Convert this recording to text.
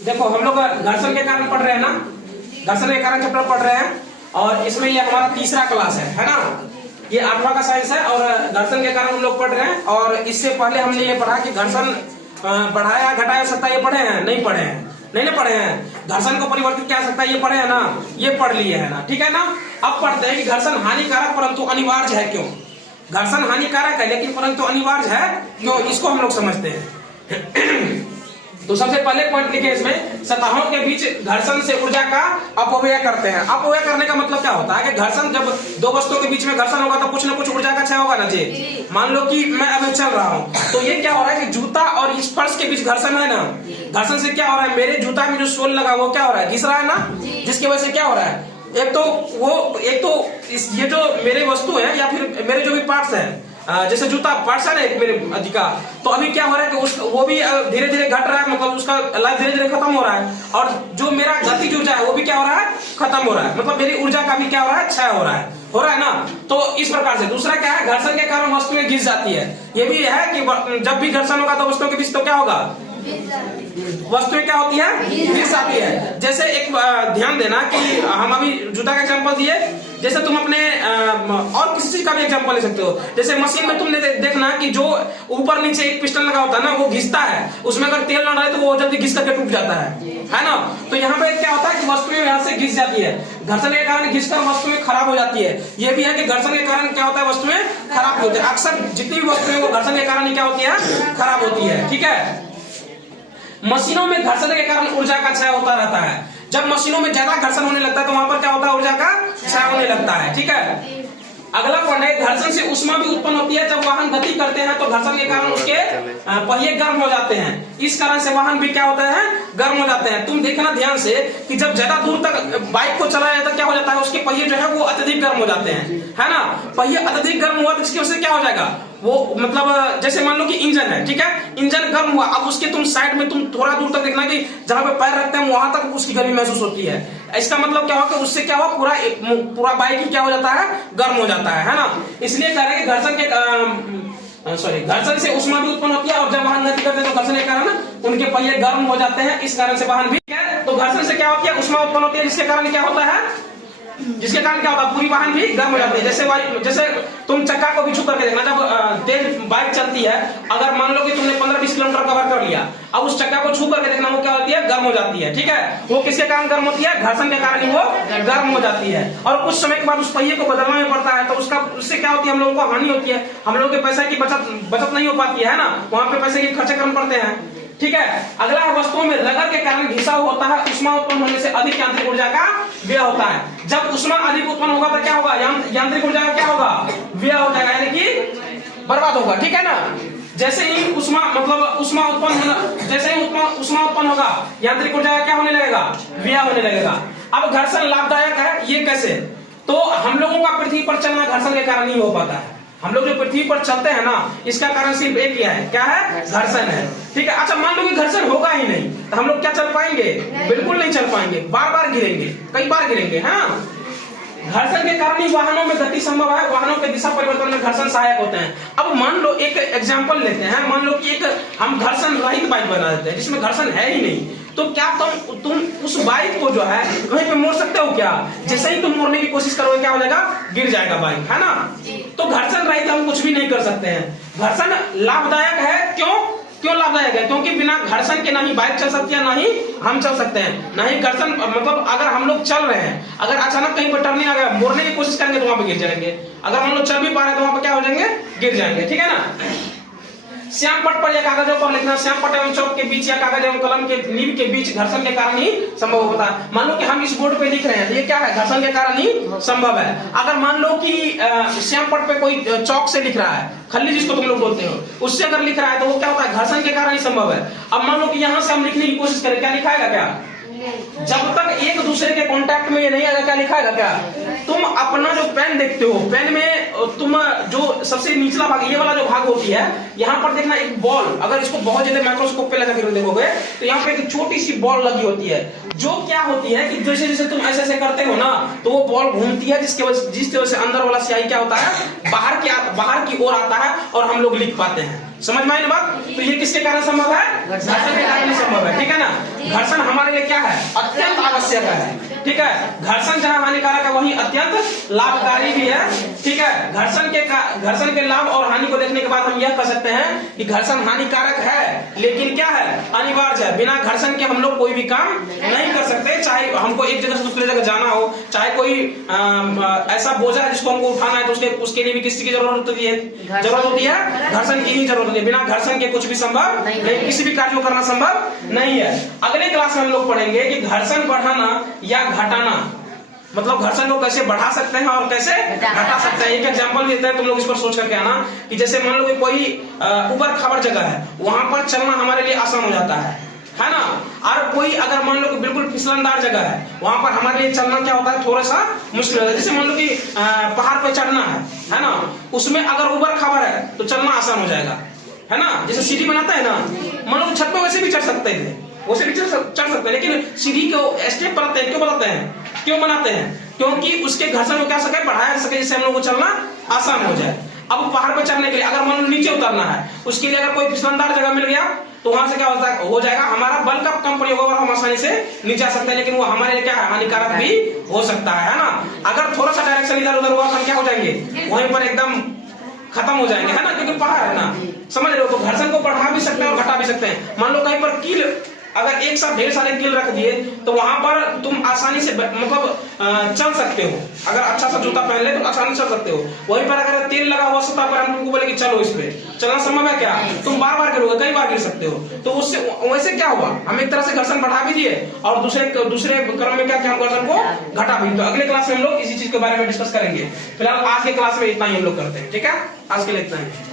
देखो हम लोग घर्षण के कारण पढ़ रहे हैं ना, घर्षण के कारण चैप्टर पढ़ रहे हैं और इसमें ये हमारा तीसरा क्लास है ना। ये 8वां का साइंस है और घर्षण के कारण हम लोग पढ़ रहे हैं। और इससे पहले हमने ये पढ़ा कि घर्षण बढ़ाया घटाया सकता, ये पढ़े हैं नहीं पढ़े हैं? नहीं पढ़े हैं। घर्षण को परिवर्तित क्या सकता है, ये पढ़े हैं ना, ये पढ़ लिए है ना, ठीक है ना। अब पढ़ते हैं कि घर्षण हानिकारक परंतु अनिवार्य है क्यों। घर्षण हानिकारक है लेकिन परंतु अनिवार्य है क्यों, इसको हम लोग समझते हैं। तो सबसे पहले पॉइंट लिखे इसमें, सतहों के बीच घर्षण से ऊर्जा का अपव्यय करते हैं। अपव्यय करने का मतलब क्या होता है कि घर्षण, जब दो वस्तुओं के बीच में घर्षण होगा तो कुछ ना कुछ ऊर्जा का क्षय होगा ना जी। मान लो कि मैं अभी चल रहा हूँ तो ये क्या हो रहा है कि जूता और स्पर्श के बीच घर्षण है ना। घर्षण से क्या हो रहा है, मेरे जूता में जो सोल लगा वो क्या हो रहा है, घिस रहा है ना, जिसकी वजह से क्या हो रहा है, एक तो ये जो मेरे वस्तु है या फिर मेरे जो भी पार्ट्स है, जैसे जूता पार्ट्स है ना मेरे अधिका, तो अभी क्या हो रहा है कि वो भी धीरे धीरे घट रहा है, मतलब उसका लाइफ धीरे धीरे खत्म हो रहा है। और जो मेरा गतिज ऊर्जा है वो भी क्या हो रहा है, खत्म हो रहा है, मतलब मेरी ऊर्जा का भी क्या हो रहा है, क्षय हो रहा है ना। तो इस प्रकार से दूसरा क्या है, घर्षण के कारण वस्तुएं घिस जाती है। ये भी है कि जब भी घर्षण होगा तो वस्तुओं के बीच तो क्या होगा, वस्तुएं क्या होती है, घिस जाती है। जैसे एक ध्यान देना कि हम अभी जूता का एग्जांपल दिए, जैसे तुम अपने और किसी चीज का भी एग्जांपल ले सकते हो। जैसे मशीन में तुमने देखना कि जो ऊपर नीचे एक पिस्टन लगा होता है ना, वो घिसता है, उसमें अगर तेल ना डाले तो वो जल्दी घिस करके टूट जाता है ना। तो यहाँ पे क्या होता है कि वस्तुएं यहाँ से घिस जाती है, घर्षण के कारण घिसकर वस्तुएं खराब हो जाती है। ये भी है कि घर्षण के कारण क्या होता है, वस्तुएं खराब होती है। अक्सर जितनी भी वस्तुएं वो घर्षण के कारण क्या होती है, खराब होती है, ठीक है। मशीनों में घर्षण के कारण ऊर्जा का क्षय होता रहता है। जब मशीनों में ज्यादा घर्षण होने लगता है तो वहां पर क्या होता है, ऊर्जा का क्षय होने लगता है, ठीक है। अगला पॉइंट है, घर्षण से ऊष्मा भी उत्पन्न होती है। जब वाहन गति करते हैं तो घर्षण के कारण उसके पहिए गर्म हो जाते हैं। इस कारण से वाहन भी क्या होता है, गर्म हो जाते हैं। तुम देखना ध्यान से कि जब ज्यादा दूर तक बाइक को चलाया जाता है क्या हो जाता है, उसके पहिए जो है वो अत्यधिक गर्म हो जाते हैं, है ना। पहिए अत्यधिक गर्म हुआ तो इसकी वजह से क्या हो जाएगा, वो मतलब जैसे मान लो कि इंजन है, ठीक है, इंजन गर्म हुआ, अब उसके तुम साइड में तुम थोड़ा दूर तक देखना कि जहां पे पैर रखते हैं वहां तक उसकी गर्मी महसूस होती है। इसका मतलब क्या होगा, उससे क्या हुआ, पूरा बाइक ही क्या हो जाता है, गर्म हो जाता है ना। इसलिए कह रहे हैं कि घर्षण से ऊष्मा भी उत्पन्न होती है और जब वाहन गति करते हैं तो घर्षण के कारण उनके पहिए गर्म हो जाते हैं। इस कारण से वाहन भी तो घर्षण से क्या होती है, ऊष्मा उत्पन्न होती है, जिसके कारण क्या होता है, क्या होता है, पूरी वाहन भी गर्म हो जाती है। जैसे तुम चक्का को भी छू करके देखना, जब तेज बाइक चलती है, अगर मान लो कि तुमने 15-20 किलोमीटर कवर कर लिया, अब उस चक्का को छू करके देखना वो क्या होती है, गर्म हो जाती है, ठीक है। वो किसके कारण गर्म होती है, घर्षण के कारण ही वो गर्म हो जाती है। और कुछ समय के बाद उस पहिए को बदलना में पड़ता है तो उससे क्या होती है, हम लोगों को हानि होती है, हम लोगों के पैसे की बचत नहीं हो पाती है ना, वहां पे पैसे के खर्चे करने पड़ते हैं, ठीक है। अगला है, वस्तुओं में रगड़ के कारण घिसाव होता है, ऊष्मा उत्पन्न होने से अधिक यांत्रिक ऊर्जा का व्यय होता है। जब ऊष्मा अधिक उत्पन्न होगा तो क्या होगा, यांत्रिक ऊर्जा का क्या होगा, व्यय हो जाएगा, यानी कि बर्बाद होगा, ठीक है ना। जैसे ही ऊष्मा उत्पन्न होगा, यांत्रिक ऊर्जा का क्या होने लगेगा, व्यय होने लगेगा। अब घर्षण लाभदायक है, ये कैसे, तो हम लोगों का पृथ्वी पर चलना घर्षण के कारण ही हो पाता है। हम लोग जो पृथ्वी पर चलते हैं ना, इसका कारण सिर्फ एक ही है, क्या है, घर्षण है, ठीक है। अच्छा मान लो कि घर्षण होगा ही नहीं तो हम लोग क्या चल पाएंगे, बिल्कुल नहीं चल पाएंगे, बार बार गिरेंगे, कई बार गिरेंगे, हाँ। घर्षण के कारण ही वाहनों में गति संभव है, वाहनों के दिशा परिवर्तन में घर्षण सहायक होते हैं। अब मान लो एक एग्जांपल लेते हैं, मान लो कि एक हम घर्षण रहित बाइक बना देते हैं जिसमें घर्षण है ही नहीं, तो क्या तुम उस बाइक को जो है कहीं पे मोड़ सकते हो क्या, जैसे ही तुम मोड़ने की कोशिश करोगे क्या हो जाएगा, गिर जाएगा बाइक, है ना। तो घर्षण रहित हम कुछ भी नहीं कर सकते हैं। घर्षण लाभदायक है, क्यों लाभदायक है, क्योंकि बिना घर्षण के ना ही बाइक चल सकती है, ना ही हम चल सकते हैं, ना ही घर्षण, मतलब अगर हम लोग चल रहे हैं, अगर अचानक कहीं पर टर्निंग आ गया, मोड़ने की कोशिश करेंगे तो वहां पे गिर जाएंगे, अगर हम लोग चल भी पा रहे हैं तो वहां पे क्या हो जाएंगे, गिर जाएंगे, ठीक है ना। श्याम पट पर या कागजों पर लिखना, श्याम पट एवं चौक के बीच या कागज एवं कलम के नीब के बीच घर्षण के कारण ही संभव होता है। मान लो कि हम इस बोर्ड पे लिख रहे हैं, ये क्या है, घर्षण के कारण ही संभव है। अगर मान लो कि श्याम पट पे कोई चौक से लिख रहा है, खल्ली जिसको तुम लोग बोलते हो, उससे अगर लिख रहा है तो वो क्या होता है, घर्षण के कारण ही संभव है। अब मान लो कि यहाँ से हम लिखने की कोशिश करें, क्या लिखाएगा, क्या जब तक एक दूसरे के कांटेक्ट में ये नहीं आएगा क्या लिखाएगा, क्या तुम अपना जो पेन देखते हो, पेन में तुम जो सबसे निचला भाग, ये वाला जो भाग होती है, यहाँ पर देखना एक बॉल, अगर इसको बहुत ज्यादा माइक्रोस्कोप पे लगा कर देखोगे तो यहाँ पे एक छोटी सी बॉल लगी होती है, जो क्या होती है कि जैसे जैसे तुम ऐसे करते हो ना तो वो बॉल घूमती है, जिसकी वजह से अंदर वाला स्याही क्या होता है, बाहर की ओर आता है और हम लोग लिख पाते हैं। समझ में आई ना बात? तो ये किसके कारण संभव है? घर्षण के कारण संभव है, ठीक है ना। घर्षण हमारे लिए क्या है? अत्यंत आवश्यक है, ठीक है। घर्षण जहाँ हानिकारक है वहीं अत्यंत लाभकारी भी है, ठीक है। घर्षण के लाभ और हानि को देखने के बाद हम यह कह सकते हैं कि घर्षण हानिकारक है, लेकिन क्या है? अनिवार्य है। बिना घर्षण के हम लोग कोई भी काम नहीं कर सकते। चाहे हमको एक जगह से दूसरी जगह जाना हो, चाहे कोई ऐसा बोझा है जिसको हमको उठाना है, तो उसके लिए भी किसकी की जरूरत होती है? घर्षण की ही जरूरत होती है। बिना घर्षण के कुछ भी संभव नहीं, किसी भी कार्य को करना संभव नहीं है। अगले क्लास में हम लोग पढ़ेंगे कि घर्षण बढ़ाना या घटाना, मतलब घर्षण को कैसे बढ़ा सकते हैं और कैसे घटा सकते हैं। एक एग्जांपल देते हैं, तुम लोग इस पर सोच करके आना कि जैसे मान लो कि कोई ऊबड़ खाबड़ जगह है, वहां पर चलना हमारे लिए आसान हो जाता है ना। और कोई अगर मान लो कि बिल्कुल फिसलनदार जगह है, वहां पर हमारे लिए चलना क्या होता है? थोड़ा सा मुश्किल होता है। जैसे मान लो कि पहाड़ पे चढ़ना है ना, उसमें अगर ऊबड़ खाबड़ है तो चलना आसान हो जाएगा, है ना। जैसे सीढ़ी बनाता है ना, मान लो छत पे वैसे भी चढ़ सकते थे, वैसे भी चढ़ सकते हैं, लेकिन सीढ़ी को स्टेप बनाते हैं, क्यों बनाते हैं? क्यों बनाते हैं? क्योंकि उसके घर्षण को क्या सके? बढ़ाया जा सके, जिससे हम लोग को चलना आसान हो जाए। अब पहाड़ पर चढ़ने के लिए अगर मान लो नीचे उतरना है, उसके लिए अगर कोई फिसलनदार जगह मिल गया तो वहां से क्या हो जाएगा? हमारा बल का कम प्रयोग होगा और हम आसानी से नीचे आ सकते हैं, लेकिन वो हमारे लिए क्या है? हानिकारक भी हो सकता है ना। अगर थोड़ा सा डायरेक्शन इधर उधर हुआ तो हम क्या हो जाएंगे? वहीं पर एकदम खत्म हो जाएंगे, है ना, क्योंकि पहाड़ है ना, समझ रहे हो। तो घर्षण को बढ़ा भी सकते हैं और घटा भी सकते हैं। मान लो कहीं पर कील, अगर एक साथ ढेर सारे कील रख दिए तो वहां पर तुम आसानी से मतलब चल सकते हो। अगर अच्छा सा जूता पहन ले तो आसानी से चल सकते हो। वहीं पर अगर तेल लगा हुआ सतह पर हम तुमको बोले कि चलो इस पे चलना संभव है क्या? तुम बार बार गिरोगे, कई बार गिर सकते हो। तो उससे वैसे क्या हुआ? हम एक तरह से घर्षण बढ़ा भी दिए और दूसरे क्रम में क्या किया? हम घर्षण को घटा भी। तो अगले क्लास में हम लोग इसी चीज के बारे में डिस्कस करेंगे। फिलहाल आज के क्लास में इतना ही हम लोग करते हैं, ठीक है। आज के लिए इतना ही।